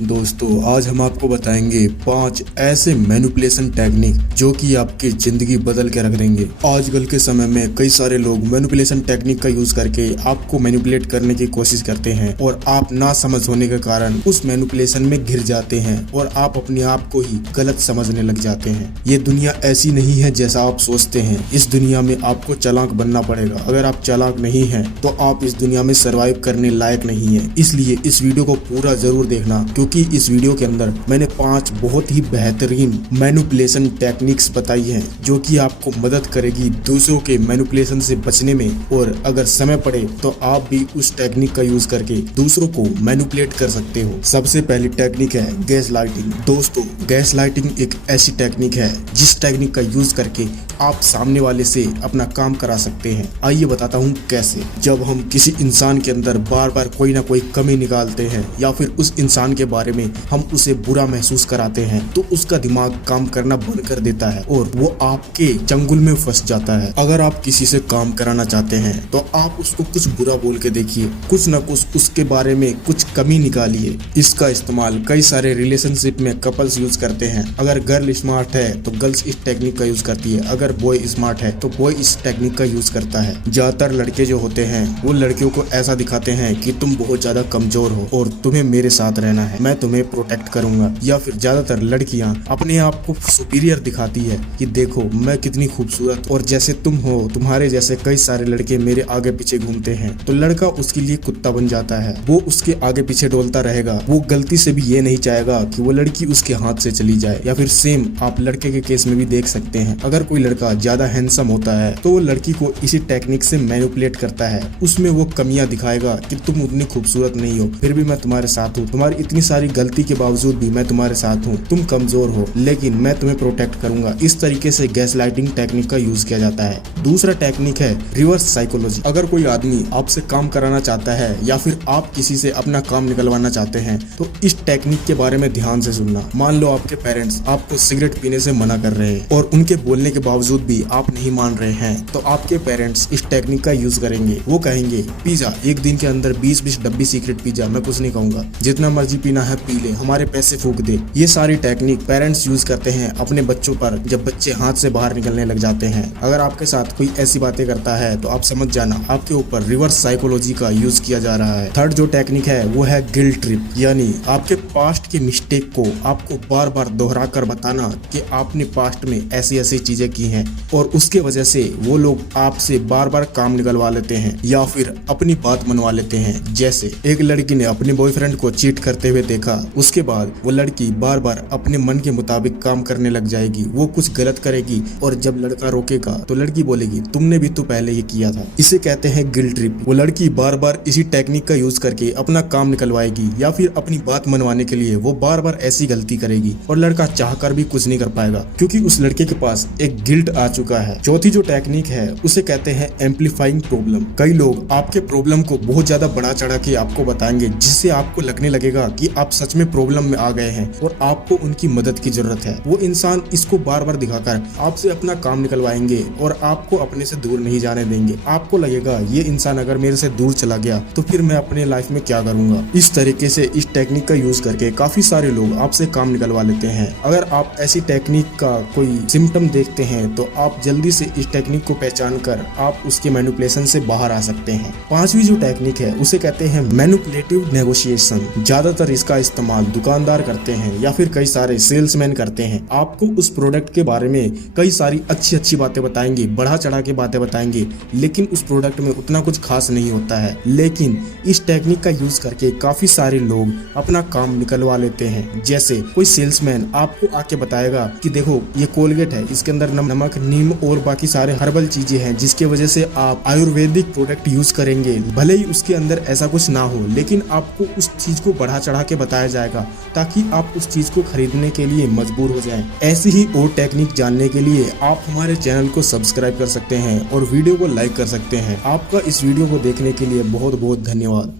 दोस्तों आज हम आपको बताएंगे 5 ऐसे मैनिपुलेशन टेक्निक जो कि आपकी जिंदगी बदल के रख देंगे। आजकल के समय में कई सारे लोग मैनिपुलेशन टेक्निक का यूज करके आपको मैनिपुलेट करने की कोशिश करते हैं और आप ना समझ होने के कारण उस मैनिपुलेशन में घिर जाते हैं और आप अपने आप को ही गलत समझने लग जाते हैं। ये दुनिया ऐसी नहीं है जैसा आप सोचते हैं। इस दुनिया में आपको चालाक बनना पड़ेगा। अगर आप चालाक नहीं हैं तो आप इस दुनिया में सर्वाइव करने लायक नहीं है। इसलिए इस वीडियो को पूरा जरूर देखना, क्योंकि इस वीडियो के अंदर मैंने 5 बहुत ही बेहतरीन मैनिपुलेशन टेक्निक्स बताई हैं जो कि आपको मदद करेगी दूसरों के मैनिपुलेशन से बचने में, और अगर समय पड़े तो आप भी उस टेक्निक का यूज करके दूसरों को मैनिपुलेट कर सकते हो। सबसे पहली टेक्निक है गैस लाइटिंग। दोस्तों गैस लाइटिंग एक ऐसी टेक्निक है जिस टेक्निक का यूज करके आप सामने वाले से अपना काम करा सकते हैं। आइए बताता हूँ कैसे। जब हम किसी इंसान के अंदर बार बार कोई ना कोई कमी निकालते हैं या फिर उस इंसान के बारे में हम उसे बुरा महसूस कराते हैं तो उसका दिमाग काम करना बंद कर देता है और वो आपके चंगुल में फंस जाता है। अगर आप किसी से काम कराना चाहते हैं तो आप उसको कुछ बुरा बोल के देखिए, कुछ न कुछ उसके बारे में कुछ कमी निकालिए। इसका इस्तेमाल कई सारे रिलेशनशिप में कपल्स यूज करते हैं। अगर गर्ल स्मार्ट है तो गर्ल्स इस टेक्निक का यूज करती है, अगर बॉय स्मार्ट है तो बॉय इस टेक्निक का यूज करता है। ज्यादातर लड़के जो होते हैं वो लड़कियों को ऐसा दिखाते हैं कि तुम बहुत ज्यादा कमजोर हो और तुम्हें मेरे साथ रहना है, मैं तुम्हें प्रोटेक्ट करूंगा। या फिर ज्यादातर लड़कियां अपने आप को सुपीरियर दिखाती है कि देखो मैं कितनी खूबसूरत, और जैसे तुम हो तुम्हारे जैसे कई सारे लड़के मेरे आगे पीछे घूमते हैं। तो लड़का उसके लिए कुत्ता बन जाता है, वो उसके आगे पीछे डोलता रहेगा। वो गलती से भी ये नहीं चाहेगा कि वो लड़की उसके हाथ से चली जाए। या फिर सेम आप लड़के के केस में भी देख सकते हैं। अगर कोई लड़का ज्यादा हैंडसम होता है तो वो लड़की को इसी टेक्निक से मैनिपुलेट करता है। उसमें वो कमियां दिखाएगा कि तुम उतनी खूबसूरत नहीं हो, फिर भी मैं तुम्हारे साथ हूँ, तुम्हारी इतनी सारी गलती के बावजूद भी मैं तुम्हारे साथ हूँ, तुम कमजोर हो लेकिन मैं तुम्हें प्रोटेक्ट करूंगा। इस तरीके से गैस लाइटिंग टेक्निक का यूज किया जाता है। दूसरा टेक्निक है रिवर्स साइकोलॉजी। अगर कोई आदमी आपसे काम कराना चाहता है या फिर आप किसी से अपना काम निकलवाना चाहते हैं तो इस टेक्निक के बारे में ध्यान से सुनना। मान लो आपके पेरेंट्स आपको सिगरेट पीने से मना कर रहे हैं और उनके बोलने के बावजूद भी आप नहीं मान रहे हैं, तो आपके पेरेंट्स इस टेक्निक का यूज करेंगे। वो कहेंगे पिज्जा, एक दिन के अंदर 20-20 डब्बी सीक्रेट पिज्जा, मैं कुछ नहीं कहूंगा, जितना मर्जी पीना है पी ले, हमारे पैसे फूक दे। ये सारी टेक्निक पेरेंट्स यूज करते हैं अपने बच्चों पर जब बच्चे हाथ से बाहर निकलने लग जाते हैं। अगर आपके साथ कोई ऐसी बातें करता है तो आप समझ जाना आपके ऊपर रिवर्स साइकोलॉजी का यूज किया जा रहा है। थर्ड जो टेक्निक है वो है गिल्ट ट्रिप, यानी आपके पास्ट के मिस्टेक को आपको बार बार दोहरा कर बताना कि आपने पास्ट में ऐसी ऐसी चीजें की हैं और उसके वजह से वो लोग आपसे बार बार काम निकलवा लेते हैं या फिर अपनी बात मनवा लेते हैं। जैसे एक लड़की ने अपने बॉयफ्रेंड को चीट करते हुए देखा, उसके बाद वो लड़की बार बार अपने मन के मुताबिक काम करने लग जाएगी। वो कुछ गलत करेगी और जब लड़का रोकेगा तो लड़की बोलेगी तुमने भी तो पहले ही किया था। इसे कहते हैं गिल्ट ट्रिप। वो लड़की बार बार इसी टेक्निक का यूज करके अपना काम निकलवाएगी या फिर अपनी बात मनवाने के लिए वो बार बार ऐसी गलती करेगी और लड़का चाहकर भी कुछ नहीं कर पाएगा क्योंकि उस लड़के के पास एक गिल्ट आ चुका है। चौथी जो टेक्निक है उसे कहते हैं एम्पलीफाइंग प्रॉब्लम। कई लोग आपके प्रॉब्लम को बहुत ज्यादा बढ़ा चढ़ा के आपको बताएंगे जिससे आपको लगने लगेगा कि आप सच में प्रॉब्लम में आ गए हैं और आपको उनकी मदद की जरूरत है। वो इंसान इसको बार बार दिखाकर आपसे अपना काम निकलवाएंगे और आपको अपने से दूर नहीं जाने देंगे। आपको लगेगा ये इंसान अगर मेरे से दूर चला गया तो फिर मैं अपने लाइफ में क्या करूंगा। इस तरीके से इस टेक्निक का यूज करके काफी सारे लोग आपसे काम निकलवा लेते हैं। अगर आप ऐसी टेक्निक का कोई सिम्टम देखते हैं तो आप जल्दी से इस टेक्निक को पहचान कर आप उसके मैनिपुलेशन से बाहर आ सकते हैं। पांचवी जो टेक्निक है उसे कहते हैं मैनिपुलेटिव नेगोशिएशन। ज्यादातर इसका इस्तेमाल दुकानदार करते हैं या फिर कई सारे सेल्समैन करते हैं। आपको उस प्रोडक्ट के बारे में कई सारी अच्छी अच्छी बातें बताएंगे, बढ़ा चढ़ा के बातें बताएंगे, लेकिन उस प्रोडक्ट में उतना कुछ खास नहीं होता है। लेकिन इस टेक्निक का यूज करके काफी सारे लोग अपना काम निकलवा लेते हैं। जैसे कोई सेल्समैन आपको आके बताएगा कि देखो ये कोलगेट है, इसके अंदर नमक, नीम और बाकी सारे हर्बल चीजें हैं जिसके वजह से आप आयुर्वेदिक प्रोडक्ट यूज करेंगे। भले ही उसके अंदर ऐसा कुछ ना हो लेकिन आपको उस चीज को बढ़ा चढ़ा के बताया जाएगा ताकि आप उस चीज को खरीदने के लिए मजबूर हो जाएं। ऐसी ही और टेक्निक जानने के लिए आप हमारे चैनल को सब्सक्राइब कर सकते हैं और वीडियो को लाइक कर सकते हैं। आपका इस वीडियो को देखने के लिए बहुत बहुत धन्यवाद।